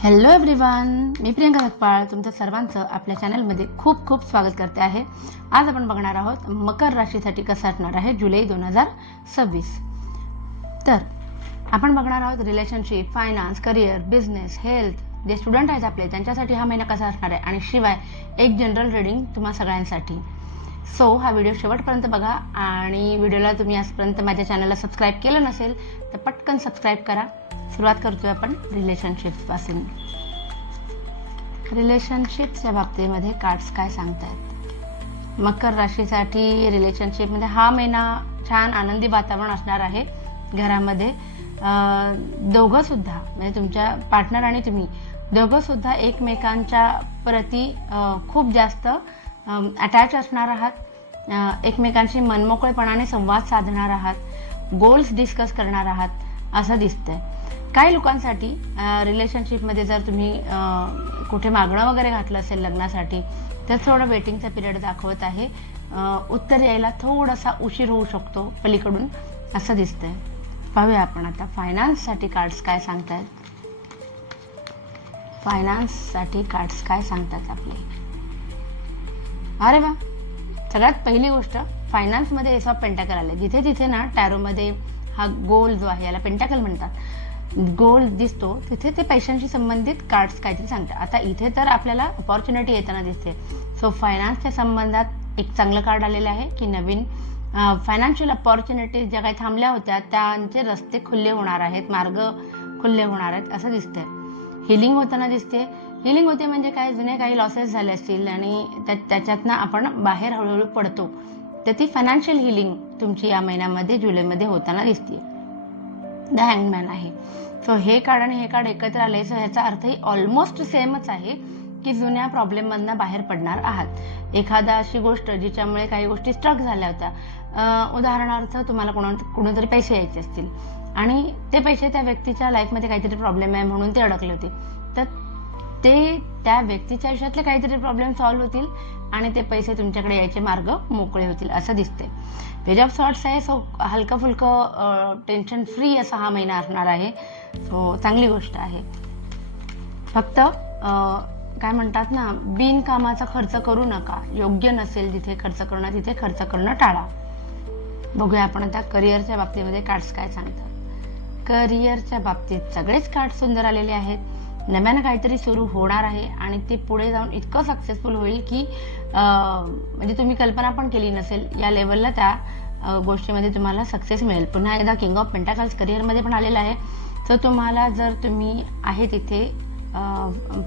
Hello everyone, मी प्रियंका जगपाळ तुमचं सर्वांचं आपल्या चॅनलमध्ये खूप खूप स्वागत करते आहे. आज आपण बघणार आहोत मकर राशीसाठी कसं असणार आहे जुलै 2026. तर आपण बघणार आहोत relationship, finance, career, business, health. जे स्टुडंट आहेत आपले त्यांच्यासाठी हा महिना कसा असणार आहे आणि शिवाय एक जनरल रीडिंग तुम्हा सगळ्यांसाठी. सो हा व्हिडिओ शेवटपर्यंत बघा आणि व्हिडिओला तुम्ही आजपर्यंत माझ्या चॅनलला सबस्क्राईब केलं नसेल तर पटकन सबस्क्राईब करा. सुरुवात करतोय आपण रिलेशनशिप्सपासून. रिलेशनशिपच्या बाबतीमध्ये कार्ड्स काय सांगतायत? मकर राशीसाठी रिलेशनशिपमध्ये हा महिना छान आनंदी वातावरण असणार आहे. घरामध्ये दोघं सुद्धा म्हणजे तुमच्या पार्टनर आणि तुम्ही दोघं सुद्धा एकमेकांच्या प्रती खूप जास्त अटॅच असणार आहात. एकमेकांशी मनमोकळेपणाने संवाद साधणार आहात. गोल्स डिस्कस करणार आहात असं दिसतंय. काही लोकांसाठी रिलेशनशिपमध्ये जर तुम्ही कुठे मागणं वगैरे घातलं असेल लग्नासाठी तर थोडं वेटिंगचा पिरियड दाखवत आहे. उत्तर यायला थोडासा उशीर होऊ शकतो पलीकडून असं दिसतंय. पाहूया आपण आता फायनान्ससाठी कार्ड्स काय सांगतायत. फायनान्ससाठी कार्ड्स काय सांगतात आपले? अरे वा, सगळ्यात पहिली गोष्ट फायनान्समध्ये एस ऑफ पेंटाकल आले. जिथे जिथे ना टॅरोमध्ये हा गोल जो आहे याला पेंटाकल म्हणतात, गोल दिसतो तिथे ते पैशांशी संबंधित कार्ड्स काहीतरी सांगतात. आता इथे तर आपल्याला अपॉर्च्युनिटी येताना दिसते. सो फायनान्सच्या संबंधात एक चांगलं कार्ड आलेलं आहे की नवीन फायनान्शियल अपॉर्च्युनिटीज ज्या काही थांबल्या होत्या त्यांचे रस्ते खुले होणार आहेत, मार्ग खुले होणार आहेत असं दिसतंय. हिलिंग होताना दिसते. हिलिंग होते म्हणजे काय, जुने काही लॉसेस झाले असतील आणि त्याच्यातनं आपण बाहेर हळूहळू पडतो, तर ती फायनान्शियल हिलिंग तुमची या महिन्यामध्ये जुलैमध्ये होताना दिसते. द हँगमॅन आहे. सो हे कार्ड आणि हे कार्ड एकत्र आले. सो ह्याचा अर्थही ऑलमोस्ट सेमच आहे की जुन्या प्रॉब्लेममधनं बाहेर पडणार आहात. एखादा अशी गोष्ट जिच्यामुळे काही गोष्टी स्ट्रक झाल्या होत्या, उदाहरणार्थ तुम्हाला कोणीतरी पैसे यायचे असतील आणि ते पैसे त्या व्यक्तीच्या लाईफमध्ये काहीतरी प्रॉब्लेम आहे म्हणून ते अडकले होते, तर ते त्या व्यक्तीच्या आयुष्यातले काहीतरी प्रॉब्लेम सॉल्व्ह होतील आणि ते पैसे तुमच्याकडे यायचे मार्ग मोकळे होतील असं दिसतंय. पेज ऑफ सॉर्ट्स आहे. सो हलकं फुलकं टेन्शन फ्री असा हा महिना असणार आहे. सो चांगली गोष्ट आहे. फक्त काय म्हणतात ना, बिनकामाचा खर्च करू नका. योग्य नसेल जिथे खर्च करणं तिथे खर्च करणं टाळा. बघूया आपण आता करिअरच्या बाबतीमध्ये कार्ड्स काय सांगतात. करिअरच्या बाबतीत सगळेच कार्ड सुंदर आलेले आहेत. नव्यानं काहीतरी सुरू होणार आहे आणि ते पुढे जाऊन इतकं सक्सेसफुल होईल की म्हणजे तुम्ही कल्पना पण केली नसेल या लेवलला त्या गोष्टीमध्ये तुम्हाला सक्सेस मिळेल. पुन्हा एकदा किंग ऑफ पेंटाकल्स करिअरमध्ये पण आलेलं आहे. तर तुम्हाला जर तुम्ही आहे तिथे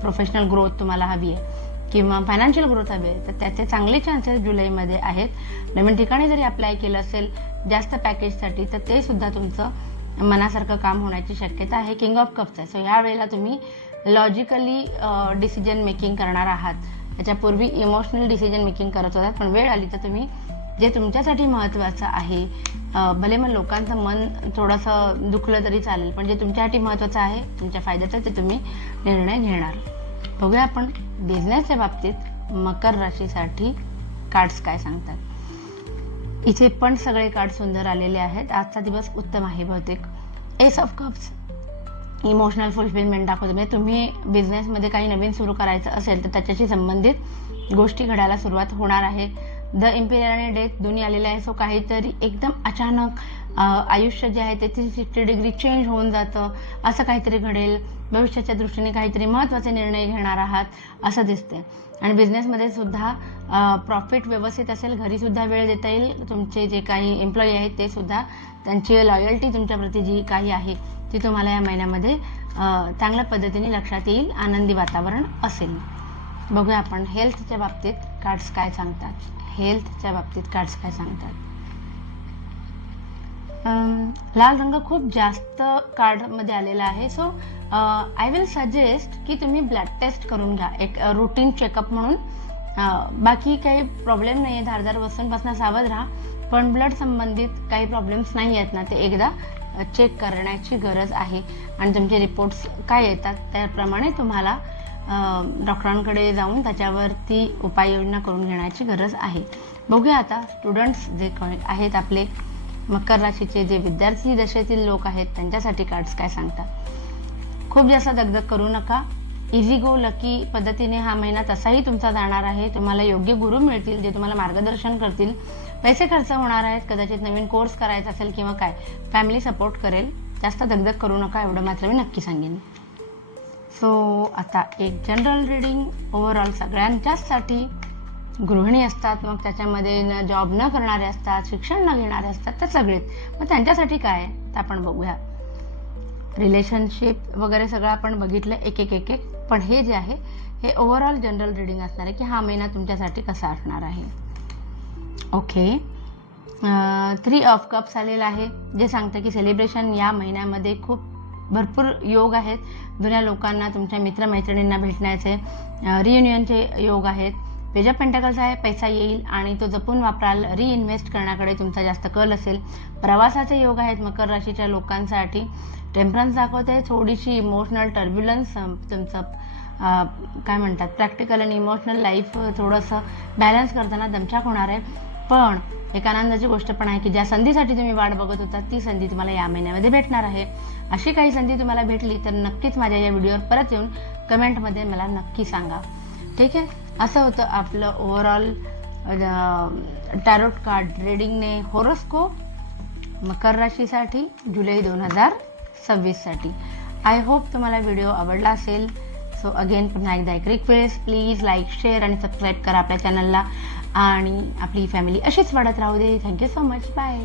प्रोफेशनल ग्रोथ तुम्हाला हवी आहे किंवा फायनान्शियल ग्रोथ हवी आहे तर त्याचे चांगले चान्सेस जुलैमध्ये आहेत. नवीन ठिकाणी जरी अप्लाय केलं असेल जास्त पॅकेजसाठी तर ते सुद्धा तुमचं मनासारखं काम होण्याची शक्यता आहे. किंग ऑफ कप्स आहे. सो ह्या वेळेला तुम्ही लॉजिकली डिसिजन मेकिंग करणार आहात. त्याच्यापूर्वी इमोशनल डिसिजन मेकिंग करत होतात, पण वेळ आली तर तुम्ही जे तुमच्यासाठी महत्त्वाचं आहे, भले मग लोकांचं मन थोडंसं दुखलं तरी चालेल, पण जे तुमच्यासाठी महत्त्वाचं आहे तुमच्या फायद्याचं ते तुम्ही निर्णय घेणार. बघूया आपण बिझनेसच्या बाबतीत मकर राशीसाठी कार्ड्स काय सांगतात. इथे पण सगळे कार्ड सुंदर आलेले आहेत. आजचा दिवस उत्तम आहे बहुतेक. S of cups emotional fulfilment दाखवतो. म्हणजे तुम्ही बिझनेसमध्ये काही नवीन सुरू करायचं असेल तर त्याच्याशी संबंधित गोष्टी घडायला सुरुवात होणार आहे. द इम्पिरियल आणि डेथ दोन्ही आलेले आहे. सो काहीतरी एकदम अचानक आयुष्य जे आहे ते 360 डिग्री चेंज होऊन जातं असं काहीतरी घडेल. भविष्याच्या दृष्टीने काहीतरी महत्त्वाचे निर्णय घेणार आहात असं दिसते. आणि बिझनेसमध्ये सुद्धा प्रॉफिट व्यवस्थित असेल. घरीसुद्धा वेळ देता येईल. तुमचे जे काही एम्प्लॉई आहेत ते सुद्धा त्यांची लॉयल्टी तुमच्याप्रती जी काही आहे ती तुम्हाला या महिन्यामध्ये चांगल्या पद्धतीने लक्षात येईल. आनंदी वातावरण असेल. बघूया आपण हेल्थच्या बाबतीत कार्ड्स काय सांगतात. हेल्थच्या बाबतीत कार्ड्स काय सांगतात. लाल रंग खूप जास्त कार्डमध्ये आलेला आहे. सो आय विल सजेस्ट की तुम्ही ब्लड टेस्ट करून घ्या एक रुटीन चेकअप म्हणून. बाकी काही प्रॉब्लेम नाही आहे. धारदार वस्तूंपासून सावध राहा, पण ब्लड संबंधित काही प्रॉब्लेम्स नाही आहेत ना ते एकदा चेक करण्याची गरज आहे. आणि तुमचे रिपोर्ट्स काय येतात त्याप्रमाणे तुम्हाला डॉक्टरांकडे जाऊन त्याच्यावरती उपाययोजना करून घेण्याची गरज आहे. बघूया आता स्टुडंट्स जे आहेत आपले मकर राशीचे जे विद्यार्थी दशेतील लोक आहेत त्यांच्यासाठी कार्ड्स काय सांगतात. खूप जास्त दगदग करू नका. इझी गो लकी पद्धतीने हा महिना तसाही तुमचा जाणार आहे. तुम्हाला योग्य गुरु मिळतील जे तुम्हाला मार्गदर्शन करतील. पैसे खर्च होणार आहेत, कदाचित नवीन कोर्स करायचा असेल किंवा काय. फॅमिली सपोर्ट करेल. जास्त दगदग करू नका, एवढं मात्र मी नक्की सांगेन. सो आता एक जनरल रीडिंग ओव्हरऑल सगळ्यांच्याचसाठी. गृहिणी असतात, मग त्याच्यामध्ये जॉब न करणारे असतात, शिक्षण न घेणारे असतात, तर सगळेच. मग त्यांच्यासाठी काय आहे ते आपण बघूया. रिलेशनशिप वगैरे सगळं आपण बघितलं एक एक. पण हे जे आहे हे ओव्हरऑल जनरल रीडिंग असणार आहे की हा महिना तुमच्यासाठी कसा असणार आहे. ओके. 3 ऑफ कप्स आलेलं आहे, जे सांगतं की सेलिब्रेशन या महिन्यामध्ये खूप भरपूर योग आहेत. जुन्या लोकांना, तुमच्या मित्रमैत्रिणींना भेटण्याचे रियुनियनचे योग आहेत. पेज ऑफ पेंटॅकल्स आहे, पैसा येईल आणि तो जपून वापराल. रिइन्व्हेस्ट करण्याकडे तुमचा जास्त कल असेल. प्रवासाचे योग आहेत मकर राशीच्या लोकांसाठी. टेम्परन्स दाखवते, थोडीशी इमोशनल टर्ब्युलन्स, तुमचं काय म्हणतात प्रॅक्टिकल आणि इमोशनल लाईफ थोडंसं बॅलन्स करताना दमछाक होणार आहे. पण एक आनंदाची गोष्ट पण आहे की ज्या संधीसाठी तुम्ही वाट बघत होता ती संधी तुम्हाला या महिन्यामध्ये भेटणार आहे. अशी काही संधी तुम्हाला भेटली तर नक्कीच माझ्या या व्हिडिओवर परत येऊन कमेंटमध्ये मला नक्की सांगा. ठीक आहे. असं होतं आपलं ओव्हरऑल टॅरोट कार्ड रीडिंगने होरोस्कोप मकर राशीसाठी जुलै 2026साठी. आय होप तुम्हाला व्हिडिओ आवडला असेल. सो अगेन पुन्हा एकदा एक रिक्वेस्ट, प्लीज लाईक, शेअर आणि सबस्क्राईब करा आपल्या चॅनलला आणि आपली फॅमिली अशीच वाढत राहू दे. Thank you so much. बाय.